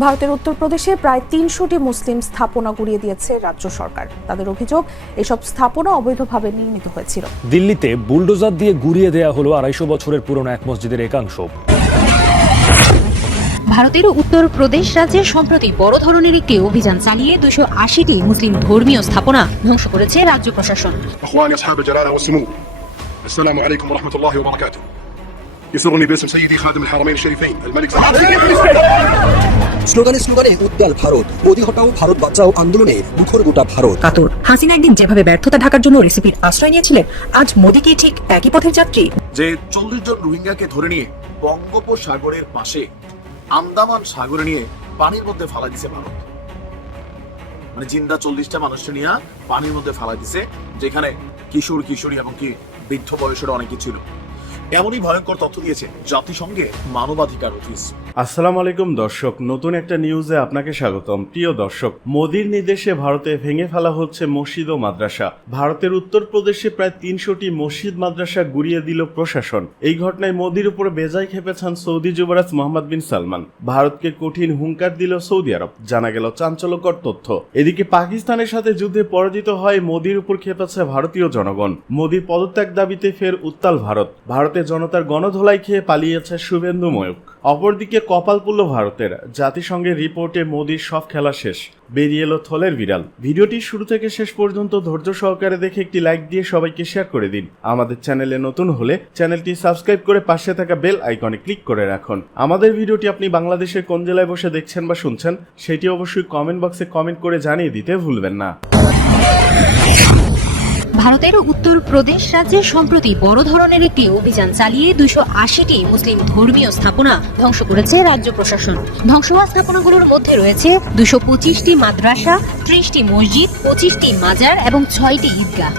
ভারতের উত্তরপ্রদেশে প্রায় তিনশোটি মুসলিম স্থাপনা গুড়িয়ে দিয়েছে রাজ্য সরকার। তাদের অভিযোগ এসব স্থাপনা অবৈধভাবে নির্মিত হয়েছিল। দিল্লিতে বুলডোজার দিয়ে গুড়িয়ে দেওয়া হলো আড়াইশো বছরের পুরনো এক মসজিদের একাংশ। ভারতের উত্তর প্রদেশ রাজ্যে সম্প্রতি বড় ধরনের একটি অভিযান চালিয়ে দুশো আশিটি মুসলিম ধর্মীয় স্থাপনা ধ্বংস করেছে রাজ্য প্রশাসন। يسرني باسم سيدي خادم الحرمين الشريفين الملك سلمان স্লোগানে স্লোগানে উত্তাল ভারত মোদি হটাও ভারত বাঁচাও আন্দোলনে মুখর গোটা ভারত কাতর হাসিনা একদিন যেভাবে ব্যর্থতা ঢাকার জন্য রেসিপির আশ্রয় নিয়েছিলেন আজ মোদি কি ঠিক একই পথের যাত্রী যে চল্লিশ জন রোহিঙ্গাকে ধরে নিয়ে বঙ্গোপসাগরের পাশে আন্দামান সাগরে নিয়ে পানির মধ্যে ফালা দিছে ভারত মানে জিন্দা চল্লিশটা মানুষকে নিয়ে পানির মধ্যে ফালা দিছে যেখানে কিশোর কিশোরী এবং কি বৃদ্ধ বয়সের অনেকে ছিল এমনই ভয়ঙ্কর তথ্য দিয়েছে জাতিসংঘে মানবাধিকার অফিস। আসসালামু আলাইকুম, দর্শক। নতুন একটা নিউজে আপনাকে স্বাগতম। প্রিয় দর্শক, মোদির নির্দেশে ভারতে ভেঙে ফেলা হচ্ছে মসজিদ ও মাদ্রাসা। ভারতের উত্তরপ্রদেশে প্রায় তিনশোটি মসজিদ মাদ্রাসা গুড়িয়ে দিল প্রশাসন। এই ঘটনায় মোদির উপর বেজায় খেপেছেন সৌদি যুবরাজ মোহাম্মদ বিন সালমান। ভারতকে কঠিন হুঙ্কার দিল সৌদি আরব। জানা গেল চাঞ্চল্যকর তথ্য। এদিকে পাকিস্তানের সাথে যুদ্ধে পরাজিত হয় মোদির উপর খেপেছে ভারতীয় জনগণ। মোদির পদত্যাগ দাবিতে ফের উত্তাল ভারত। ভারতে জনতার গণধোলাই খেয়ে পালিয়েছে শুভেন্দু ময়ূক অপরদিকে কপাল পুল্ল ভারতের জাতিসংঘের রিপোর্টে মোদির সব খেলা শেষ। বেরিয়ে এলো থলের বিড়াল। ভিডিওটি শুরু থেকে শেষ পর্যন্ত ধৈর্য সহকারে দেখে একটি লাইক দিয়ে সবাইকে শেয়ার করে দিন। আমাদের চ্যানেলে নতুন হলে চ্যানেলটি সাবস্ক্রাইব করে পাশে থাকা বেল আইকনে ক্লিক করে রাখুন। আমাদের ভিডিওটি আপনি বাংলাদেশের কোন জেলায় বসে দেখছেন বা শুনছেন, সেটি অবশ্যই কমেন্ট বক্সে কমেন্ট করে জানিয়ে দিতে ভুলবেন না। ভারতের উত্তর প্রদেশ রাজ্যে সম্প্রতি বড় ধরনের একটি অভিযান চালিয়ে দুইশো আশিটি মুসলিম ধর্মীয় স্থাপনা ধ্বংস করেছে রাজ্য প্রশাসন। ধ্বংস হওয়া স্থাপনাগুলোর মধ্যে রয়েছে দুশো পঁচিশটি মাদ্রাসা, ত্রিশটি মসজিদ, পঁচিশটি মাজার এবং ছয়টি ঈদগাহ।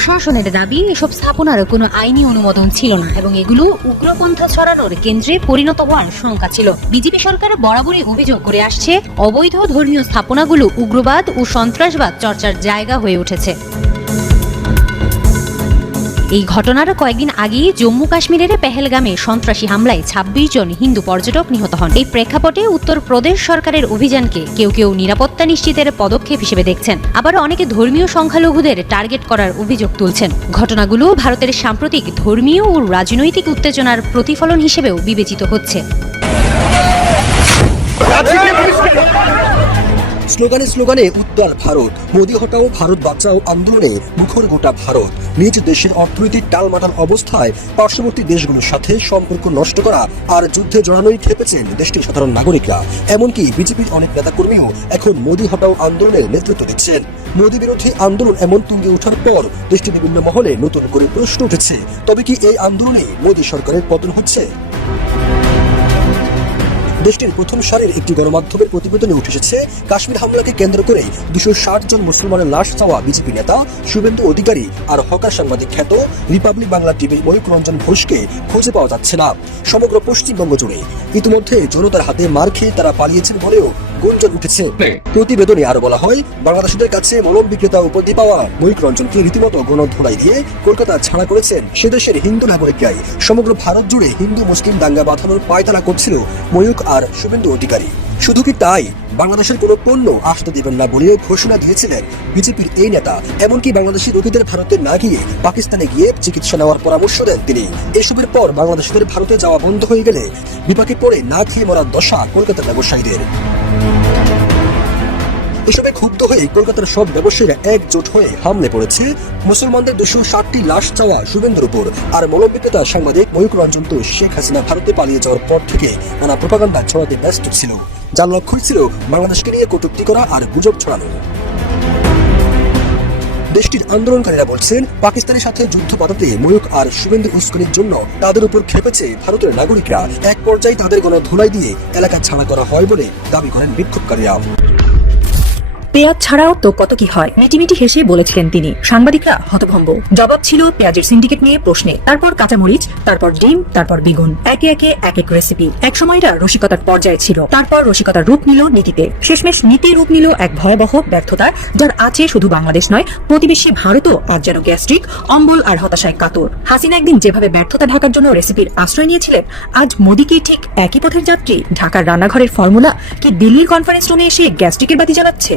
প্রশাসনের দাবি, এসব স্থাপনার কোনো আইনি অনুমোদন ছিল না এবং এগুলো উগ্রপন্থা ছড়ানোর কেন্দ্রে পরিণত হওয়ার শঙ্কা ছিল। বিজেপি সরকার বরাবরই অভিযোগ করে আসছে, অবৈধ ধর্মীয় স্থাপনাগুলো উগ্রবাদ ও সন্ত্রাসবাদ চর্চার জায়গা হয়ে উঠেছে। এই ঘটনার কয়েকদিন আগেই জম্মু কাশ্মীরের পেহেলগামে সন্ত্রাসী হামলায় ছাব্বিশ জন হিন্দু পর্যটক নিহত হন। এই প্রেক্ষাপটে উত্তর প্রদেশ সরকারের অভিযানকে কেউ কেউ নিরাপত্তা নিশ্চিতের পদক্ষেপ হিসেবে দেখছেন। আবার অনেকে ধর্মীয় সংখ্যালঘুদের টার্গেট করার অভিযোগ তুলছেন। ঘটনাগুলো ভারতের সাম্প্রতিক ধর্মীয় ও রাজনৈতিক উত্তেজনার প্রতিফলন হিসেবেও বিবেচিত হচ্ছে। স্লোগানে স্লোগানে উত্তাল ভারত। মোদি হটাও ভারত বাঁচাও আন্দোলনে মুখর গোটা ভারত। নিজ দেশের অর্থনৈতিক টালমাটাল অবস্থায় পার্শ্ববর্তী দেশগুলোর সাথে সম্পর্ক নষ্ট করা আর যুদ্ধে জড়ানোই খেপেছেন দেশটির সাধারণ নাগরিকরা। এমনকি বিজেপির অনেক নেতাকর্মীও এখন মোদী হটাও আন্দোলনের নেতৃত্ব দিচ্ছেন। মোদী বিরোধী আন্দোলন এমন তুঙ্গে ওঠার পর দেশটির বিভিন্ন মহলে নতুন করে প্রশ্ন উঠেছে। তবে কি এই আন্দোলনে মোদী সরকারের পতন হচ্ছে? দেশটির প্রথম সারের একটি গণমাধ্যমের প্রতিবেদনে উঠে এসেছে, কাশ্মীর হামলাকে কেন্দ্র করে দুশো ষাট জন মুসলমানের লাশ চাওয়া বিজেপি নেতা, শুভেন্দু অধিকারী আর হকার সাংবাদিক খ্যাত রিপাবলিক বাংলা টিভির ময়ূক রঞ্জন ঘোষকে খুঁজে পাওয়া যাচ্ছে না। সমগ্র পশ্চিমবঙ্গ জুড়ে। ইতিমধ্যে জনতার হাতে মার খেয়ে তারা পালিয়েছেন বলেও গুঞ্জন উঠেছে। প্রতিবেদনে আরও বলা হয় বাংলাদেশিদের কাছে মলম বিক্রেতা উপাধি পাওয়া ময়ূক রঞ্জনকে রীতিমতো গণধোলাই দিয়ে কলকাতা ছাড়া করেছেন সে দেশের হিন্দু নাগরিকরাই। সমগ্র ভারত জুড়ে হিন্দু মুসলিম দাঙ্গা বাঁধানোর পায়তারা করছিল ময়ূক আর শুভেন্দু অধিকারী। শুধু কি তাই? বাংলাদেশের কোনো পণ্য আসতে দেবেন না বলে ঘোষণা দিয়েছিলেন বিজেপির এই নেতা। এমনকি বাংলাদেশি রোগীদের ভারতে না গিয়ে পাকিস্তানে গিয়ে চিকিৎসা নেওয়ার পরামর্শ দেন তিনি। এসবের পর বাংলাদেশিদের ভারতে যাওয়া বন্ধ হয়ে গেলে বিপাকে পড়ে না খেয়ে মরার দশা কলকাতার ব্যবসায়ীদের। এসবে ক্ষুব্ধ হয়ে কলকাতার সব ব্যবসায়ীরা একজোট হয়ে হামলে পড়েছে। মুসলমানদের দুশো ষাটটি লাশ চাওয়া শুভেন্দুর উপর। আর মলম সাংবাদিক ময়ূক রঞ্জন তো শেখ হাসিনা ভারতে পালিয়ে যাওয়ার পর থেকে নানা প্রপাগান্ডা ছড়াতে ব্যস্ত ছিল। যার লক্ষ্যই ছিল বাংলাদেশকে নিয়ে কটূক্তি করা আর গুজব ছড়ানো। দেশটির আন্দোলনকারীরা বলছেন, পাকিস্তানের সাথে যুদ্ধ বাঁধাতে ময়ূক আর শুভেন্দু উস্কানির জন্য তাদের উপর খেপেছে ভারতের নাগরিকরা। এক পর্যায়ে তাদের গণ ধুলাই দিয়ে এলাকা ছাড়া করা হয় বলে দাবি করেন বিক্ষোভকারীরা। পেঁয়াজ ছাড়াও তো কত কি হয়? মিটিমিটি হেসে বলেছিলেন তিনি। সাংবাদিকরা হতভম্ব। জবাব ছিল পেঁয়াজের সিন্ডিকেট নিয়ে প্রশ্নে। তারপর কাঁচামরিচ, তারপর ডিম, তারপর বেগুন। একে একে এক এক রেসিপি এক সময়টা রসিকতার পর্যায়ে ছিল। তারপর রসিকতার রূপ নিল নীতিতে। শেষমেশ নীতি রূপ নিল এক ভয়াবহ ব্যর্থতার, যার আছে শুধু বাংলাদেশ নয়, প্রতিবেশী ভারতও আজ যেন গ্যাস্ট্রিক অম্বল আর হতাশায় কাতর। হাসিনা একদিন যেভাবে ব্যর্থতা ঢাকার জন্য রেসিপির আশ্রয় নিয়েছিলেন, আজ মোদীকে ঠিক একই পথের যাত্রী? ঢাকার রান্নাঘরের ফর্মুলা কি দিল্লির কনফারেন্স রুমে এসে গ্যাস্ট্রিকের বাতি জ্বালাচ্ছে?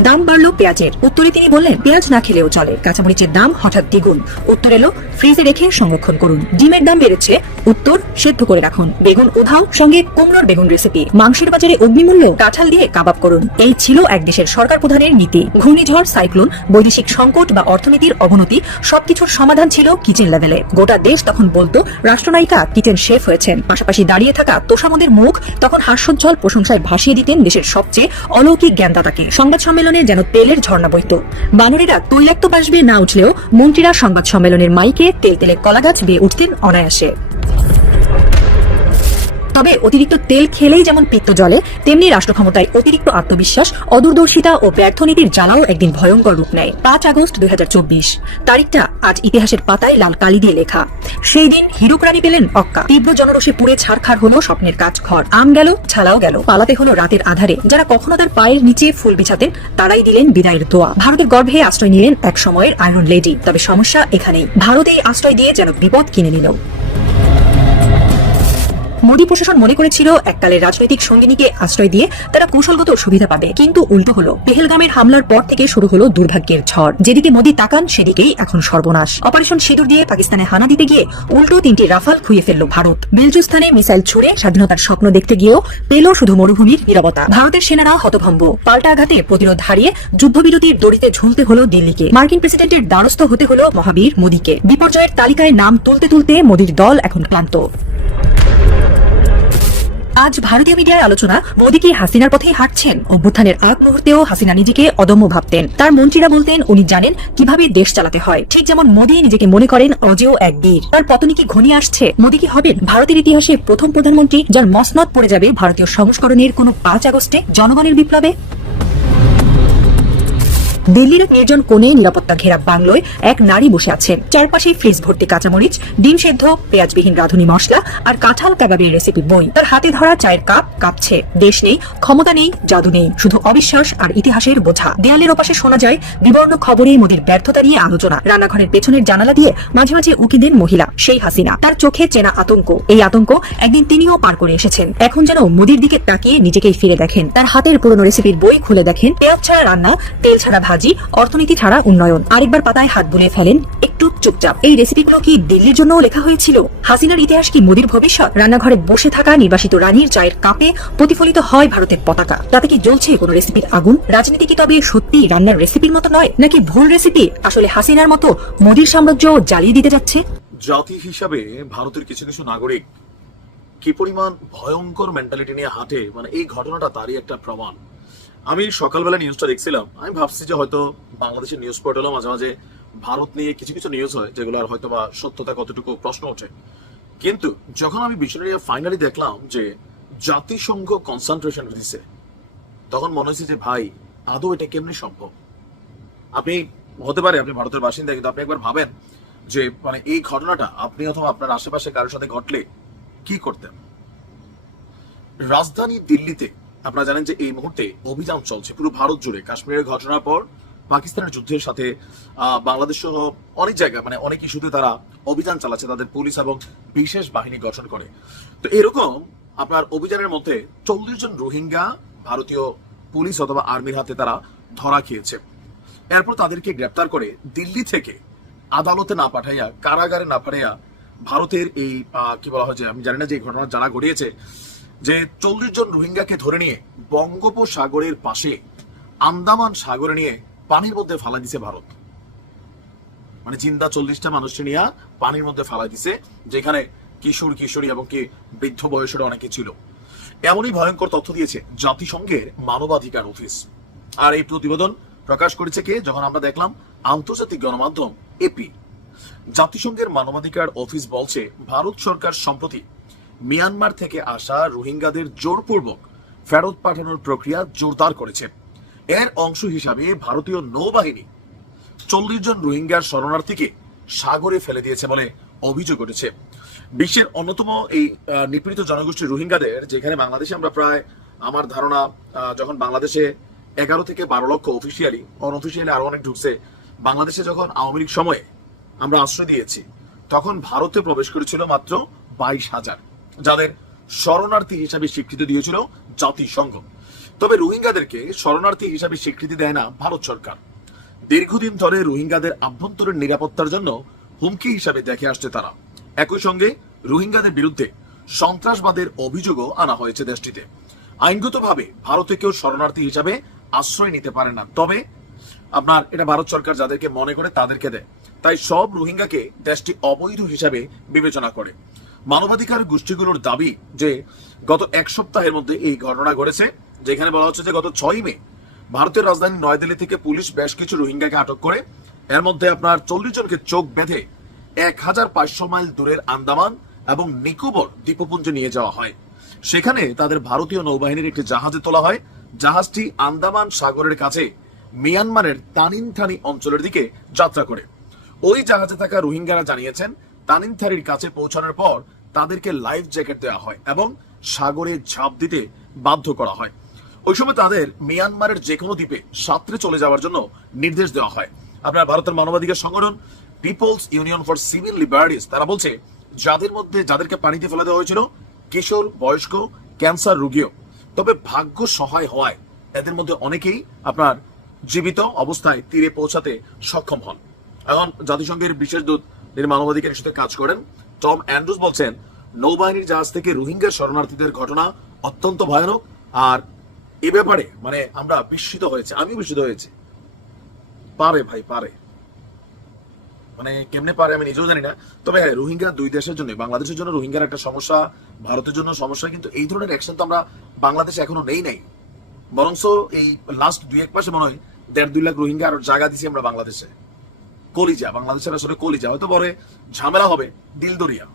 দাম বাড়লো পেঁয়াজের। উত্তরে তিনি বললেন, পেঁয়াজ না খেলেও চলে। কাঁচামরিচের দাম হঠাৎ দ্বিগুণ। উত্তর এলো, ফ্রিজে রেখে সংরক্ষণ করুন। ডিমের দাম বেড়েছে। উত্তর, সেদ্ধ করে রাখুন। বেগুন উধাও, সঙ্গে কুমড়োর বেগুন রেসিপি মাংসের বাজারে অগ্নিমূল্য, কাঁঠাল দিয়ে কাবাব করুন। এই ছিল এক দেশের সরকার প্রধানের নীতি। ঘূর্ণিঝড়, সাইক্লোন, বৈদেশিক সংকট বা অর্থনীতির অবনতি, সবকিছুর সমাধান ছিল কিচেন লেভেলে। গোটা দেশ তখন বলতো, রাষ্ট্রনায়িকা, কিচেন শেফ হয়েছেন। পাশাপাশি দাঁড়িয়ে থাকা তোষামদের মুখ তখন হাস্যোজ্জ্বল প্রশংসায় ভাসিয়ে দিতেন দেশের সবচেয়ে অলৌকিক জ্ঞানদাতাকে। সংবাদ সম্মেলনে যেন তেলের ঝর্ণা বইত। বানরেরা তৈলাক্ত বাসবে না উঠলেও মন্ত্রীরা সংবাদ সম্মেলনের মাইকে তেল তেলে কলাগাছ বেয়ে উঠতেন অনায়াসে। তবে অতিরিক্ত তেল খেলেই যেমন পিত্ত জলে তেমনি রাষ্ট্র ক্ষমতায় অতিরিক্ত আত্মবিশ্বাস, অদূরদর্শিতা ও ব্যর্থ নীতির জ্বালাও একদিন ভয়ঙ্কর রূপ নেয়। পাঁচ আগস্ট দুই তারিখটা আজ ইতিহাসের পাতায় লাল কালি দিয়ে লেখা। সেই দিন হিরুকরানি পেলেন অক্কা। তীব্র জনরসে পুড়ে ছাড়খাড় হলো স্বপ্নের কাজ ঘর আম গেল, ছালাও গেল। পালাতে হলো রাতের আধারে। যারা কখনো তার পায়ের নিচে ফুল বিছাতেন, তারাই দিলেন বিদায়ের দোয়া। ভারতের গর্ভে আশ্রয় নিলেন এক সময়ের আয়রন লেডি। তবে সমস্যা এখানেই। ভারতেই আশ্রয় দিয়ে যেন বিপদ কিনে নিল। মোদী প্রশাসন মনে করেছিল, এককালের রাজনৈতিক সঙ্গিনীকে আশ্রয় দিয়ে তারা কৌশলগত সুবিধা পাবে। কিন্তু উল্টো হলো, পেহেলগামের হামলার পর থেকে শুরু হলো দুর্ভাগ্যের ঝড়। যেদিকে মোদী তাকান, সেদিকেই এখন সর্বনাশ। অপারেশন সিঁদুর দিয়ে পাকিস্তানে হানা দিতে গিয়ে উল্টো তিনটি রাফাল খুইয়ে ফেলল ভারত। বেলজুস্তানে মিসাইল ছুড়ে স্বাধীনতার স্বপ্ন দেখতে গিয়েও পেল শুধু মরুভূমির নিরবতা। ভারতের সেনারা হতভম্ব। পাল্টা আঘাতে প্রতিরোধ হারিয়ে যুদ্ধবিরতির দড়িতে ঝুলতে হলো দিল্লিকে। মার্কিন প্রেসিডেন্টের দ্বারস্থ হতে হলো মহাবীর মোদীকে। বিপর্যয়ের তালিকায় নাম তুলতে তুলতে মোদীর দল এখন ক্লান্ত। আজ ভারতীয় মিডিয়ার আলোচনা মোদী কি হাসিনার পথেই হাঁটছেন। অভ্যুত্থানের আগ মুহূর্তেও হাসিনা নিজেকে অদম্য ভাবতেন। তার মন্ত্রীরা বলতেন, উনি জানেন কীভাবে দেশ চালাতে হয়। ঠিক যেমন মোদী নিজেকে মনে করেন অজেয় এক বীর। তার পতনী কি ঘনিয়ে আসছে? মোদী কি হবেন? ভারতের ইতিহাসে প্রথম প্রধানমন্ত্রী যার মসনদ পড়ে যাবে ভারতীয় সংস্করণের কোনো পাঁচ আগস্টে জনগণের বিপ্লবে? দিল্লির নির্জন কোণে নিরাপত্তা ঘেরা বাংলোয় এক নারী বসে আছেন চারপাশে ফ্রিজ ভর্তি কাঁচামরিচ, ডিম সেদ্ধ, পেঁয়াজবিহীন রাঁধুনি মশলা আর কাঁঠাল কাবাবের রেসিপি বই। তার হাতে ধরা চায়ের কাপ কাঁপছে। দেশ নেই, ক্ষমতা নেই, জাদু নেই, শুধু অবিশ্বাস আর ইতিহাসের বোঝা। দেয়ালের ওপাশে শোনা যায় বিবর্ণ খবরে মোদীর ব্যর্থতা নিয়ে আলোচনা। রান্নাঘরের পেছনের জানালা দিয়ে মাঝে মাঝে উকি দেন মহিলা, সেই হাসিনা। তার চোখে চেনা আতঙ্ক। এই আতঙ্ক একদিন তিনিও পার করে এসেছেন। এখন যেন মোদীর দিকে তাকিয়ে নিজেকেই ফিরে দেখেন। তার হাতের পুরনো রেসিপির বই খুলে দেখেন। পেঁয়াজ ছাড়া রান্না, তেল ছাড়া ভাজি অর্থনীতি ছাড়া উন্নয়ন। আরেকবার পাতায় হাত বুলিয়ে ফেলেন, একটু চুপচাপ। এই রেসিপিগুলো কি দিল্লির জন্য লেখা হয়েছিল? হাসিনার ইতিহাস কি মোদীর ভবিষ্যৎ? রান্নাঘরে বসে থাকা নির্বাসিত রানীর চায়ের কাপে প্রতিফলিত হয় ভারতের পতাকা। তাতে কি জ্বলছে কোনো রেসিপির আগুন? রাজনীতি কি তবে সত্যি রান্নার রেসিপির মতো নয়, নাকি ভুল রেসিপি আসলে হাসিনার মতো মোদীর সাম্রাজ্য জ্বালিয়ে দিতে যাচ্ছে? জাতি হিসাবে ভারতের কিছু কিছু নাগরিক কি পরিমাণ ভয়ঙ্কর মেন্টালিটি নিয়ে হাঁটে? মানে এই ঘটনাটা তারই একটা প্রমাণ। আমি সকালবেলা নিউজটা দেখছিলাম। আমি ভাবছি যে হয়তো বাংলাদেশের নিউজ পোর্টালও মাঝে মাঝে ভারত নিয়ে কিছু কিছু নিউজ হয়, যেগুলো আর হয়তো বা সত্যতা কতটুকু প্রশ্ন ওঠে। কিন্তু যখন আমি বিষয়টা ফাইনালি দেখলাম যে জাতিসংঘ কনসেন্ট্রেশন দিছে তখন মনে হয়েছে যে, ভাই, আদৌ এটা কেমনি সম্ভব? আপনি হতে পারে, আপনি ভারতের বাসিন্দা, কিন্তু আপনি একবার ভাবেন যে মানে এই ঘটনাটা আপনি অথবা আপনার আশেপাশে কারোর সাথে ঘটলে কি করতেন? রাজধানী দিল্লিতে আপনারা জানেন যে এই মুহূর্তে অভিযান চলছে, পুরো ভারত জুড়ে। কাশ্মীরের ঘটনার পর পাকিস্তানের যুদ্ধের সাথে বাংলাদেশ সহ অনেক জায়গায় মানে অনেক ইস্যুতে তারা অভিযান চালাচ্ছে, তাদের পুলিশ এবং বিশেষ বাহিনী গঠন করে। তো এরকম আপনার অভিযানের মধ্যে চল্লিশ জন রোহিঙ্গা ভারতীয় পুলিশ অথবা আর্মির হাতে তারা ধরা খেয়েছে। এরপর তাদেরকে গ্রেপ্তার করে দিল্লি থেকে আদালতে না পাঠাইয়া, কারাগারে না পাঠাইয়া ভারতের এই কি বলা হয় যে, আমি জানি না যে ঘটনা যারা ঘটিয়েছে যে চল্লিশ জন রোহিঙ্গাকে ধরে নিয়ে বঙ্গোপসাগরের পাশে আন্দামান সাগরে নিয়ে পানির মধ্যে ফালা দিছে ভারত। মানে জিন্দা চল্লিশটা মানুষকে নিয়ে পানির মধ্যে ফালা দিছে, যেখানে কিশোর, কিশোরী এবং কি বৃদ্ধ বয়সের অনেকে ছিল। এমনই ভয়ঙ্কর তথ্য দিয়েছে জাতিসংঘের মানবাধিকার অফিস। আর এই প্রতিবেদন প্রকাশ করেছে কে? যখন আমরা দেখলাম আন্তর্জাতিক গণমাধ্যম এপি জাতিসংঘের মানবাধিকার অফিস বলছে, ভারত সরকার সম্প্রতি মিয়ানমার থেকে আসা রোহিঙ্গাদের জোরপূর্বক ফেরত পাঠানোর প্রক্রিয়া জোরদার করেছে। এর অংশ হিসাবে ভারতীয় নৌবাহিনী চল্লিশ জন রোহিঙ্গার শরণার্থীকে সাগরে ফেলে দিয়েছে বলে অভিযোগ উঠেছে। বিশ্বের অন্যতম এই নিপীড়িত জনগোষ্ঠী রোহিঙ্গাদের, যেখানে বাংলাদেশে আমরা প্রায়, আমার ধারণা যখন বাংলাদেশে এগারো থেকে বারো লক্ষ অফিসিয়ালি অনঅফিসিয়ালি আরও অনেক ঢুকছে, বাংলাদেশে যখন আওয়ামী লীগ সময়ে আমরা আশ্রয় দিয়েছি, তখন ভারতে প্রবেশ করেছিল মাত্র বাইশ হাজার। যাদের শরণার্থী হিসাবে স্বীকৃতি দিয়েছিল জাতিসংঘ। তবে রোহিঙ্গাদেরকে শরণার্থী হিসাবে স্বীকৃতি দেয় না ভারত সরকার। দীর্ঘদিন ধরে রোহিঙ্গাদের আভ্যন্তরীণ নিরাপত্তার জন্য হুমকি হিসাবে দেখে আসছে তারা। একই সঙ্গে রোহিঙ্গাদের বিরুদ্ধে সন্ত্রাসবাদের অভিযোগও আনা হয়েছে দেশটিতে। আইনগতভাবে ভারতে কেউ শরণার্থী হিসাবে আশ্রয় নিতে পারে না। তবে আপনার এটা ভারত সরকার যাদেরকে মনে করে তাদেরকে দেয়। তাই সব রোহিঙ্গাকে দেশটি অবৈধ হিসাবে বিবেচনা করে। মানবাধিকার গোষ্ঠীগুলোর দাবি যে গত এক সপ্তাহের মধ্যে এই ঘটনা ঘটেছে, যেখানে বলা হচ্ছে যে গত ছয় মে ভারতের রাজধানী নয়াদিল্লি থেকে পুলিশ বেশ কিছু রোহিঙ্গাকে আটক করে। এর মধ্যে আপনার চল্লিশ জনকে চোখ বেঁধে এক হাজার পাঁচশো মাইল দূরের আন্দামান এবং নিকোবর দ্বীপপুঞ্জে নিয়ে যাওয়া হয়। সেখানে তাদের ভারতীয় নৌবাহিনীর একটি জাহাজে তোলা হয়। জাহাজটি আন্দামান সাগরের কাছে মিয়ানমারের তানিনথানি অঞ্চলের দিকে যাত্রা করে। ওই জাহাজে থাকা রোহিঙ্গারা জানিয়েছেন তানিনথারির কাছে পৌঁছানোর পর তাদেরকে লাইফ জ্যাকেট দেওয়া হয় এবং সাগরে ঝাঁপ দিতে বাধ্য করা হয়। ওই সময় তাদের মিয়ানমারের যে কোনো দ্বীপে সাঁতরে চলে যাওয়ার জন্য নির্দেশ দেওয়া হয়। আপনার ভারতের মানবাধিকার সংগঠন, People's Union for Civil Liberties, তারা বলছে, যাদের মধ্যে যাদেরকে পানিতে ফেলে দেওয়া হয়েছিল, কিশোর, বয়স্ক, ক্যান্সার রোগীও। তবে ভাগ্য সহায় হওয়ায় এদের মধ্যে অনেকেই আপনার জীবিত অবস্থায় তীরে পৌঁছাতে সক্ষম হন। এখন জাতিসংঘের বিশেষ দূত যিনি মানবাধিকার ইস্যুতে কাজ করেন। টম অ্যান্ড্রুস বলছেন, নৌবাহিনীর জাহাজ থেকে রোহিঙ্গা শরণার্থীদের ঘটনা অত্যন্ত ভয়ানক আর এ ব্যাপারে মানে আমরা বিস্মিত হয়েছে আমি বিস্মিত হয়েছি। পারে ভাই, পারে। মানে কেমনে পারে আমি নিজেও জানি না। তবে হ্যাঁ রোহিঙ্গা দুই দেশের জন্য বাংলাদেশের জন্য রোহিঙ্গার একটা সমস্যা, ভারতের জন্য সমস্যা, কিন্তু এই ধরনের অ্যাকশন তো আমরা বাংলাদেশে এখনও নেই নাই। বরংস এই লাস্ট দুই এক মাসে মনে হয় দেড় দুই লাখ রোহিঙ্গা আর জায়গা দিছি আমরা বাংলাদেশে। কলিজা, বাংলাদেশের আসলে কলিজা, হয়তো পরে ঝামেলা হবে। দিলদরিয়া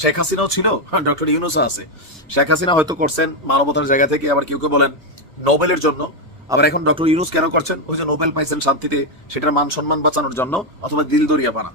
শেখ হাসিনাও ছিল ডক্টর ইউনুসা আছে। শেখ হাসিনা হয়তো করছেন মানবতার জায়গা থেকে, আবার কেউ কেউ বলেন নোবেলের জন্য। আবার এখন ডক্টর ইউনুস কেন করছেন? ওই যে নোবেল পাইছেন শান্তিতে, সেটার মান সম্মান বাঁচানোর জন্য, অথবা দিলদরিয়া বানান।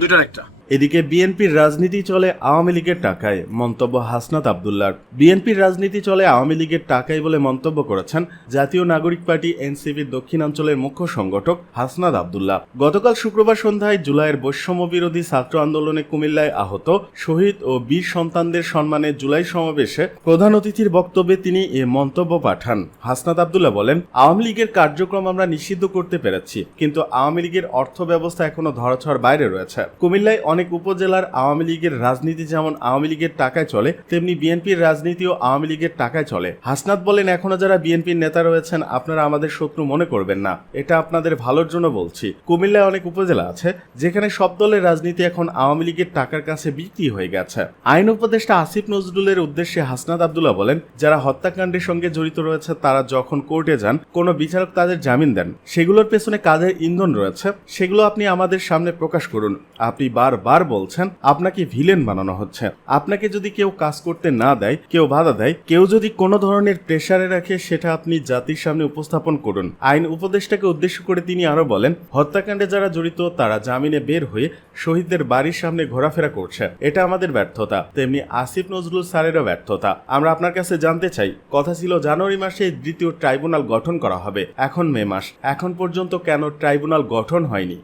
দুইটার একটা। এদিকে বিএনপির রাজনীতি চলে আওয়ামী লীগের টাকায়, মন্তব্য হাসনাত আবদুল্লার। বিএনপির রাজনীতি চলে আওয়ামী লীগের টাকায় বলে মন্তব্য করেছেন জাতীয় নাগরিক পার্টি এনসিপির দক্ষিণাঞ্চলের মুখ্য সংগঠক হাসনাত আবদুল্লাহ। গতকাল শুক্রবার সন্ধ্যায় জুলাইয়ের বৈষম্য বিরোধী ছাত্র আন্দোলনে কুমিল্লায় আহত শহীদ ও বীর সন্তানদের সম্মানে জুলাই সমাবেশে প্রধান অতিথির বক্তব্যে তিনি এ মন্তব্য পাঠান। হাসনাত আবদুল্লাহ বলেন, আওয়ামী লীগের কার্যক্রম আমরা নিষিদ্ধ করতে পেরেছি, কিন্তু আওয়ামী লীগের অর্থ ব্যবস্থা এখনও ধরাছোঁয়ার বাইরে রয়েছে। কুমিল্লায় অনেক উপজেলার আওয়ামী লীগের রাজনীতি যেমন আওয়ামী লীগের টাকায় চলে, তেমনি বিএনপির রাজনীতিও আওয়ামী লীগের টাকায় চলে। হাসনাত বলেন, এখনও যারা বিএনপির নেতা রয়েছেন, আপনারা আমাদের শত্রু মনে করবেন না। এটা আপনাদের ভালোর জন্য বলছি। কুমিল্লায় অনেক উপজেলা আছে, যেখানে সব দলের রাজনীতি এখন আওয়ামী লীগের টাকার কাছে বিক্রি হয়ে গেছে। আইন উপদেষ্টা আসিফ নজরুলের উদ্দেশ্যে হাসনাত আবদুল্লাহ বলেন, যারা হত্যাকাণ্ডের সঙ্গে জড়িত রয়েছে, তারা যখন কোর্টে যান, কোনো বিচারক তাদের জামিন দেন। সেগুলোর পেছনে কাজের ইন্ধন রয়েছে, সেগুলো আপনি আমাদের সামনে প্রকাশ করুন। আপনি বারবার বলছেন, আপনাকে ভিলেন বানানো হচ্ছে। আপনাকে যদি কেউ কাজ করতে না দেয়, কেউ বাধা দেয়, কেউ যদি কোনো ধরনের প্রেসারে রাখে, সেটা আপনি জাতির সামনে উপস্থাপন করুন। আইন উপদেষ্টাকে উদ্দেশ্য করে তিনি আরও বলেন, হত্যাকাণ্ডে যারা জড়িত, তারা জামিনে বের হয়ে শহীদদের বাড়ির সামনে ঘোরাফেরা করছে। এটা আমাদের ব্যর্থতা। তেমনি আসিফ নজরুল স্যারেরও ব্যর্থতা। আমরা আপনার কাছে জানতে চাই, কথা ছিল জানুয়ারি মাসে দ্বিতীয় ট্রাইব্যুনাল গঠন করা হবে। এখন মে মাস। এখন পর্যন্ত কেন ট্রাইব্যুনাল গঠন হয়নি?